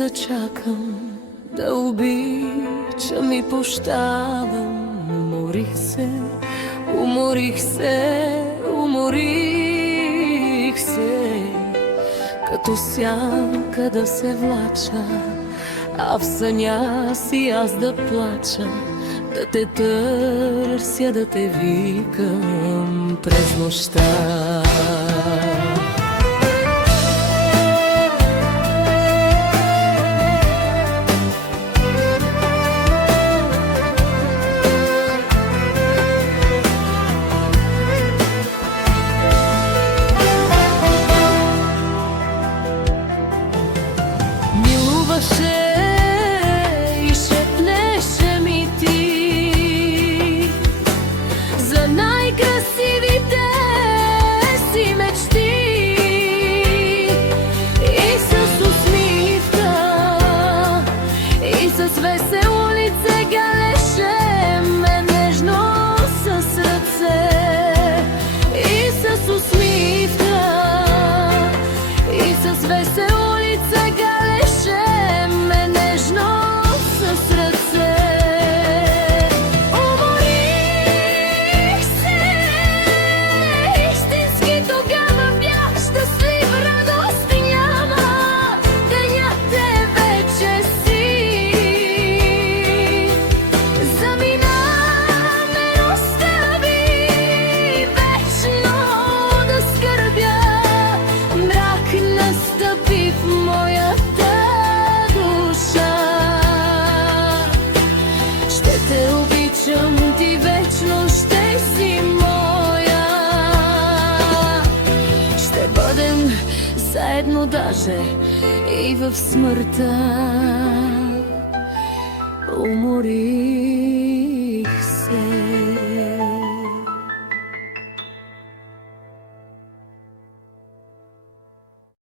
да чакам, да обичам и прощавам. Уморих се, уморих се, уморих се. Като сянка да се влача, а в съня си аз да плача, да те търся, да те викам през нощта. Милуваше и шепнеше ми ти за най-красивите си мечти, и с усмивка, и с весело лице галеше ме нежно с ръце. И с усмивка, и с весело лице галеше ме нежно с ръце. Уморих се, истински тогава бях щастлив, радост няма, денят е вече си. Замина ме остави вечно да скърбя, мрак настъпи в моята душа. Ще те обичам, ти вечно ще си моя. Ще бъдем заедно даже и в смъртта. Умори